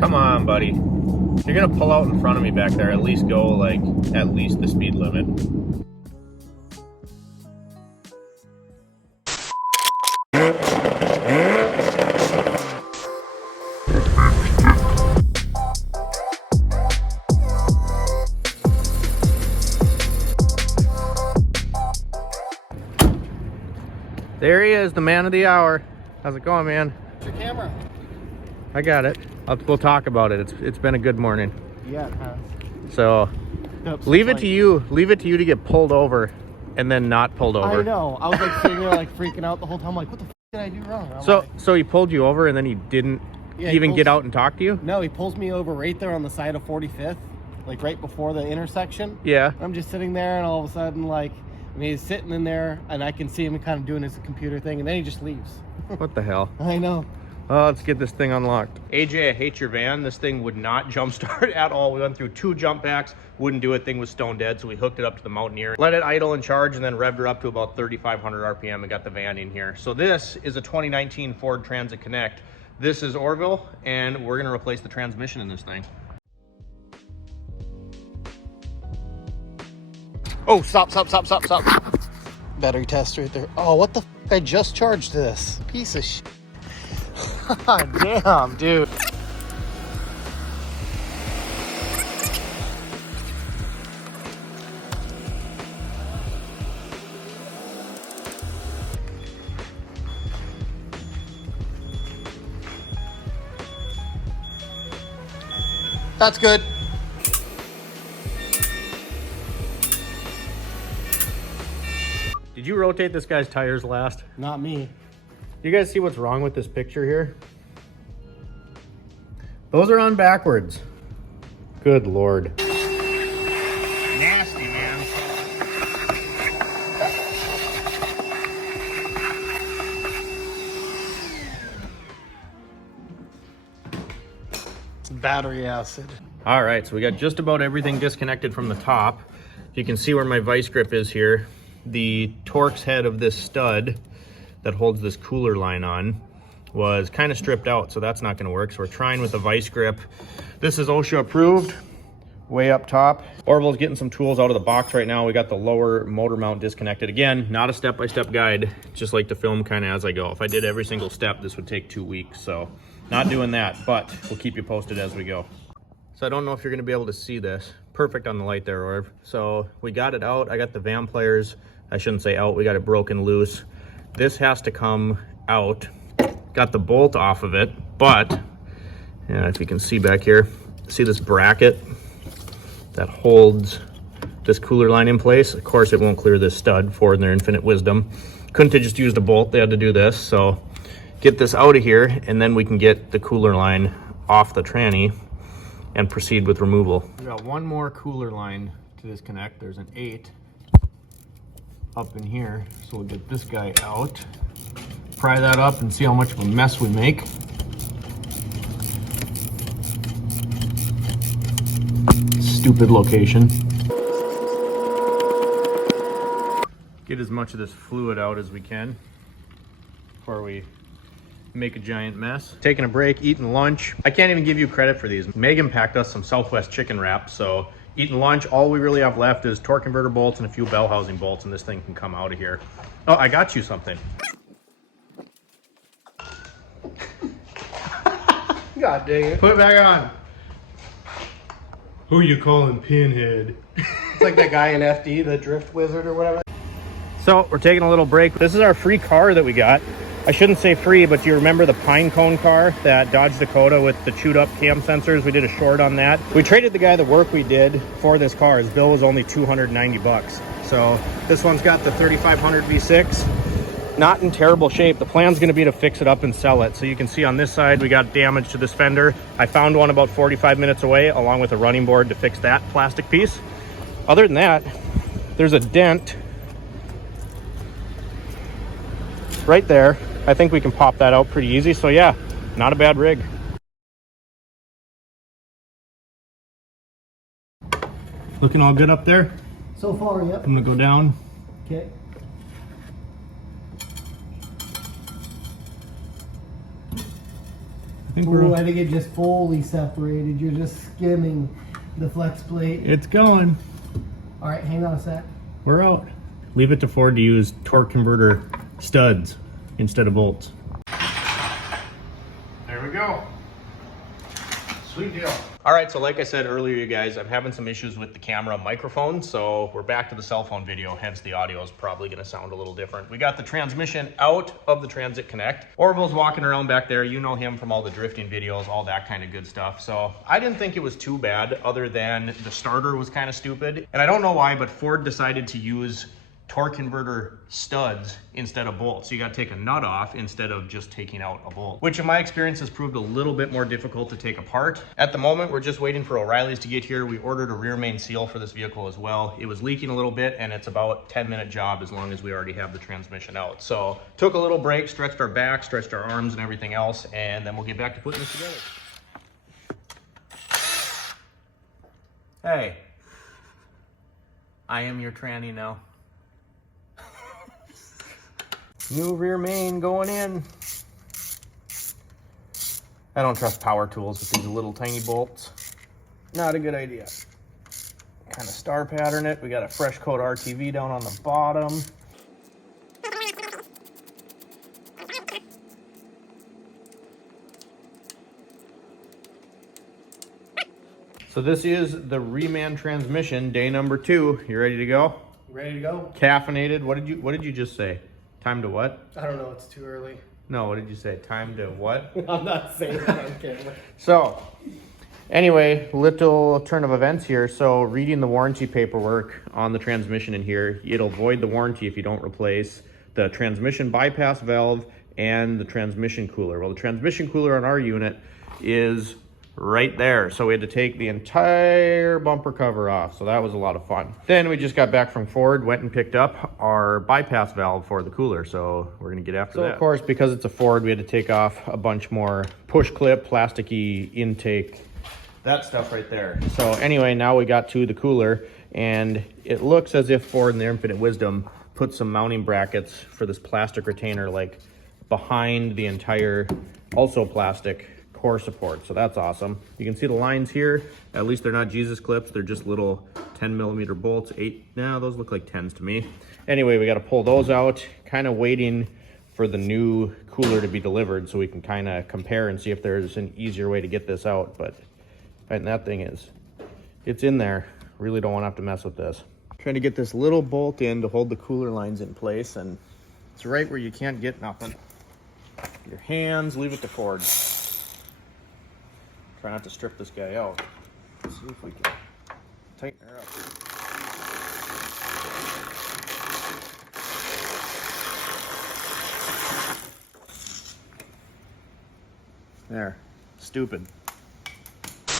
Come on, buddy. If you're gonna pull out in front of me back there, at least go like at least the speed limit. There he is, the man of the hour. How's it going, man? Your camera. I got it. We'll talk about it. It's been a good morning. Yeah, it has. So leave it to you. Leave it to you to get pulled over, and then not pulled over. I know. I was like sitting there like freaking out the whole time. Like, what the f did I do wrong? So he pulled you over, and then he didn't even get out and talk to you? No, he pulls me over right there on the side of 45th, like right before the intersection. Yeah. I'm just sitting there, and all of a sudden, like, and he's sitting in there, and I can see him kind of doing his computer thing, and then he just leaves. What the hell? I know. Let's get this thing unlocked. AJ, I hate your van. This thing would not jump start at all. We went through 2 jump packs, wouldn't do it. Thing was stone dead, so we hooked it up to the Mountaineer, let it idle and charge, and then revved her up to about 3,500 RPM and got the van in here. So this is a 2019 Ford Transit Connect. This is Orville, and we're gonna replace the transmission in this thing. Oh, stop. Battery test right there. Oh, what the f? I just charged this. Piece of shit. Damn, dude. That's good. Did you rotate this guy's tires last? Not me. You guys see what's wrong with this picture here? Those are on backwards. Good Lord. Nasty, man. It's battery acid. All right, so we got just about everything disconnected from the top. You can see where my vice grip is here. The Torx head of this stud that holds this cooler line on was kind of stripped out, so that's not going to work. So we're trying with a vice grip. This is OSHA approved, way up top. Orville's getting some tools out of the box right now. We got the lower motor mount disconnected. Again, not a step-by-step guide, just like to film kind of as I go. If I did every single step, this would take 2 weeks, so not doing that, but we'll keep you posted as we go. So I don't know if you're going to be able to see this. Perfect on the light there, Orv. So we got it out. I got the van pliers. I shouldn't say out. We got it broken loose. This has to come out. Got the bolt off of it, but yeah, if you can see back here, see this bracket that holds this cooler line in place? Of course, it won't clear this stud. Ford in their infinite wisdom couldn't have just used a bolt. They had to do this. So get this out of here, and then we can get the cooler line off the tranny and proceed with removal. We got one more cooler line to disconnect. There's an 8 up in here, so we'll get this guy out, pry that up, and see how much of a mess we make. Stupid location. Get as much of this fluid out as we can before we make a giant mess. Taking a break, eating lunch. I can't even give you credit for these. Megan packed us some Southwest chicken wraps, so eating lunch, all we really have left is torque converter bolts and a few bell housing bolts, and this thing can come out of here. Oh, I got you something. God dang it. Put it back on. Who you calling Pinhead? It's like that guy in FD, the Drift Wizard or whatever. So we're taking a little break. This is our free car that we got. I shouldn't say free, but you remember the pine cone car, that Dodge Dakota with the chewed up cam sensors? We did a short on that. We traded the guy the work we did for this car. His bill was only 290 bucks. So this one's got the 3500 V6. Not in terrible shape. The plan's gonna be to fix it up and sell it. So you can see on this side, we got damage to this fender. I found one about 45 minutes away, along with a running board to fix that plastic piece. Other than that, there's a dent right there. I think we can pop that out pretty easy. So yeah, not a bad rig. Looking all good up there? So far, yep. I'm gonna go down. Okay. Ooh, I think it just fully separated. You're just skimming the flex plate. It's going. All right, hang on a sec. We're out. Leave it to Ford to use torque converter studs instead of bolts. There we go. Sweet deal. All right, so like I said earlier, you guys, I'm having some issues with the camera microphone, so we're back to the cell phone video, hence the audio is probably gonna sound a little different. We got the transmission out of the Transit Connect. Orville's walking around back there. You know him from all the drifting videos, all that kind of good stuff. So I didn't think it was too bad, other than the starter was kind of stupid. And I don't know why, but Ford decided to use torque converter studs instead of bolts. So you got to take a nut off instead of just taking out a bolt, which in my experience has proved a little bit more difficult to take apart. At the moment, we're just waiting for O'Reilly's to get here. We ordered a rear main seal for this vehicle as well. It was leaking a little bit, and it's about a 10-minute job as long as we already have the transmission out. So took a little break, stretched our back, stretched our arms and everything else, and then we'll get back to putting this together. Hey, I am your tranny now. New rear main going in. I don't trust power tools with these little tiny bolts. Not a good idea. Kind of star pattern it. We got a fresh coat RTV down on the bottom. So this is the Reman transmission, day number 2. You ready to go? Ready to go? Caffeinated. What did you just say? Time to what? I don't know. It's too early. No, what did you say? Time to what? I'm not saying that on camera. So, anyway, little turn of events here. So, reading the warranty paperwork on the transmission in here, it'll void the warranty if you don't replace the transmission bypass valve and the transmission cooler. Well, the transmission cooler on our unit is right there. So we had to take the entire bumper cover off. So that was a lot of fun. Then we just got back from Ford, went and picked up our bypass valve for the cooler. So we're gonna get after that. So of course, because it's a Ford, we had to take off a bunch more push clip, plasticky intake, that stuff right there. So anyway, now we got to the cooler, and it looks as if Ford in their infinite wisdom put some mounting brackets for this plastic retainer like behind the entire, also plastic, core support. So that's awesome. You can see the lines here. At least they're not Jesus clips. They're just little 10mm bolts. Those look like 10s to me. Anyway, we got to pull those out. Kind of waiting for the new cooler to be delivered so we can kind of compare and see if there's an easier way to get this out. But and that thing it's in there. Really don't want to have to mess with this. Trying to get this little bolt in to hold the cooler lines in place, and it's right where you can't get nothing. Your hands, leave it to Ford. Try not to strip this guy out. Let's see if we can tighten her up. There. Stupid.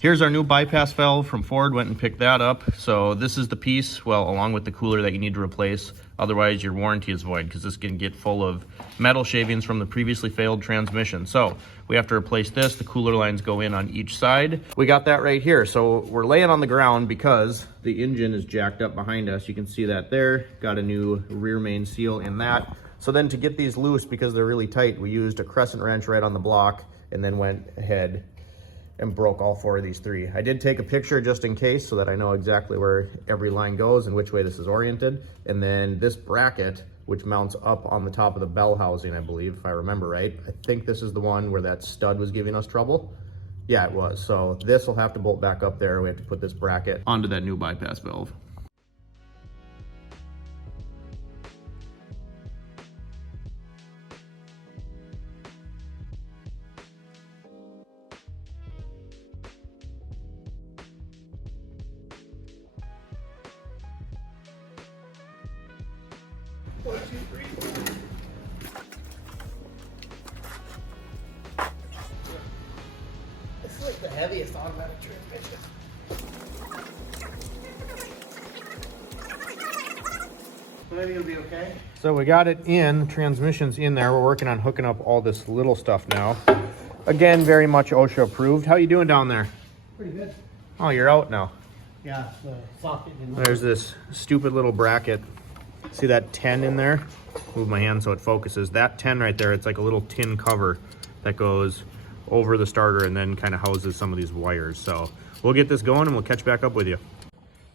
Here's our new bypass valve from Ford. Went and picked that up. So this is the piece, well, along with the cooler, that you need to replace. Otherwise, your warranty is void, because this can get full of metal shavings from the previously failed transmission. So we have to replace this. The cooler lines go in on each side. We got that right here. So we're laying on the ground because the engine is jacked up behind us. You can see that there. Got a new rear main seal in that. So then to get these loose, because they're really tight, we used a crescent wrench right on the block and then went ahead and broke all 4 of these 3. I did take a picture just in case so that I know exactly where every line goes and which way this is oriented. And then this bracket, which mounts up on the top of the bell housing, I believe, if I remember right. I think this is the one where that stud was giving us trouble. Yeah, it was. So this will have to bolt back up there. We have to put this bracket onto that new bypass valve. This is like the heaviest automatic transmission. I think it'll be okay. So we got it in, the transmission's in there. We're working on hooking up all this little stuff now. Again, very much OSHA approved. How you doing down there? Pretty good. Oh, you're out now. Yeah, the socket in there. There's this stupid little bracket. See that 10 in there? Move my hand so it focuses. That 10 right there, it's like a little tin cover that goes over the starter and then kind of houses some of these wires. So we'll get this going and we'll catch back up with you.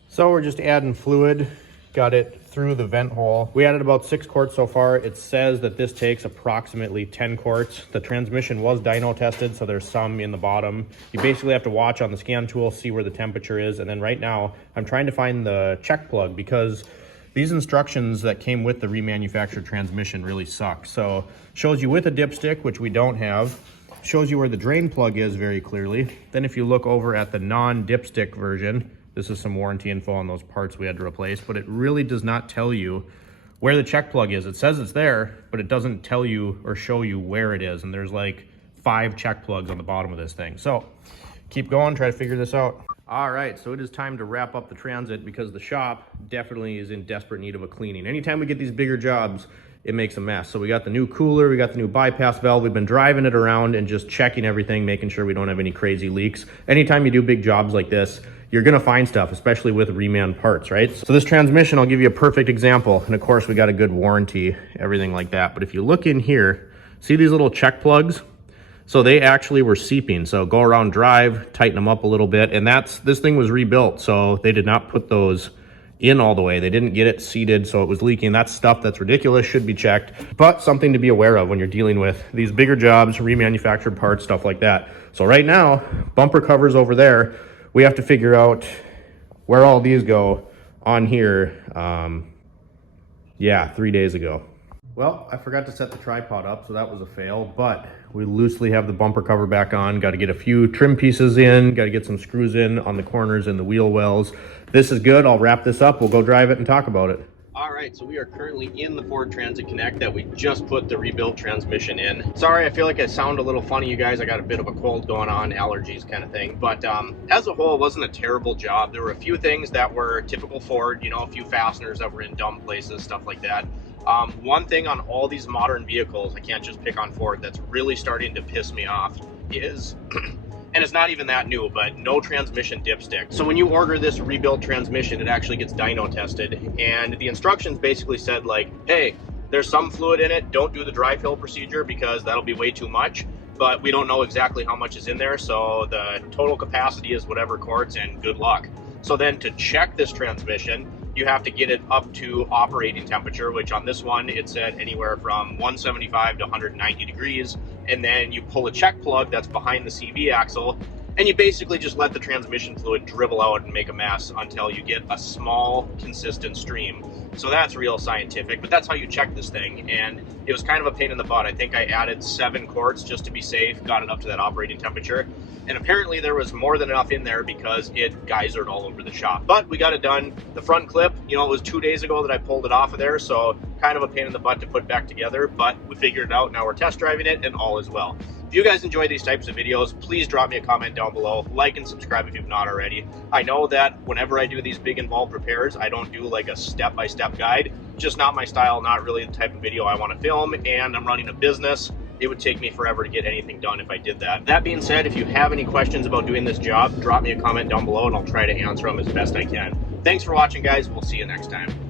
So we're just adding fluid, got it through the vent hole. We added about 6 quarts so far. It says that this takes approximately 10 quarts. The transmission was dyno tested, so there's some in the bottom. You basically have to watch on the scan tool, see where the temperature is. And then right now I'm trying to find the check plug because these instructions that came with the remanufactured transmission really suck. So shows you with a dipstick, which we don't have, shows you where the drain plug is very clearly. Then if you look over at the non-dipstick version, this is some warranty info on those parts we had to replace, but it really does not tell you where the check plug is. It says it's there, but it doesn't tell you or show you where it is. And there's like 5 check plugs on the bottom of this thing. So keep going, try to figure this out. All right, so it is time to wrap up the Transit because the shop definitely is in desperate need of a cleaning. Anytime we get these bigger jobs, it makes a mess. So we got the new cooler, we got the new bypass valve. We've been driving it around and just checking everything, making sure we don't have any crazy leaks. Anytime you do big jobs like this, you're gonna find stuff, especially with reman parts, right? So this transmission, I'll give you a perfect example. And of course, we got a good warranty, everything like that. But if you look in here, see these little check plugs? So they actually were seeping. So go around drive, tighten them up a little bit. And this thing was rebuilt. So they did not put those in all the way. They didn't get it seated, so it was leaking. That's stuff that's ridiculous, should be checked, but something to be aware of when you're dealing with these bigger jobs, remanufactured parts, stuff like that. So right now, bumper covers over there. We have to figure out where all these go on here. 3 days ago. Well, I forgot to set the tripod up, so that was a fail, but we loosely have the bumper cover back on. Got to get a few trim pieces in, got to get some screws in on the corners and the wheel wells. This is good. I'll wrap this up. We'll go drive it and talk about it. All right, so we are currently in the Ford Transit Connect that we just put the rebuilt transmission in. Sorry, I feel like I sound a little funny, you guys. I got a bit of a cold going on, allergies kind of thing. But as a whole, it wasn't a terrible job. There were a few things that were typical Ford, you know, a few fasteners that were in dumb places, stuff like that. One thing on all these modern vehicles, I can't just pick on Ford, that's really starting to piss me off is, and it's not even that new, but no transmission dipstick. So when you order this rebuilt transmission, it actually gets dyno tested. And the instructions basically said like, hey, there's some fluid in it. Don't do the dry fill procedure because that'll be way too much. But we don't know exactly how much is in there. So the total capacity is whatever quarts and good luck. So then to check this transmission, you have to get it up to operating temperature, which on this one, it said anywhere from 175 to 190 degrees. And then you pull a check plug that's behind the CV axle, and you basically just let the transmission fluid dribble out and make a mess until you get a small, consistent stream. So that's real scientific, but that's how you check this thing. And it was kind of a pain in the butt. I think I added 7 quarts just to be safe, got it up to that operating temperature. And apparently there was more than enough in there because it geysered all over the shop. But we got it done. The front clip, you know, it was 2 days ago that I pulled it off of there, so kind of a pain in the butt to put back together, but we figured it out. Now we're test driving it and all is well. If you guys enjoy these types of videos, please drop me a comment down below. Like and subscribe if you've not already. I know that whenever I do these big involved repairs, I don't do like a step-by-step guide. Just not my style, not really the type of video I want to film, and I'm running a business. It would take me forever to get anything done if I did that. That being said, if you have any questions about doing this job, drop me a comment down below and I'll try to answer them as best I can. Thanks for watching, guys. We'll see you next time.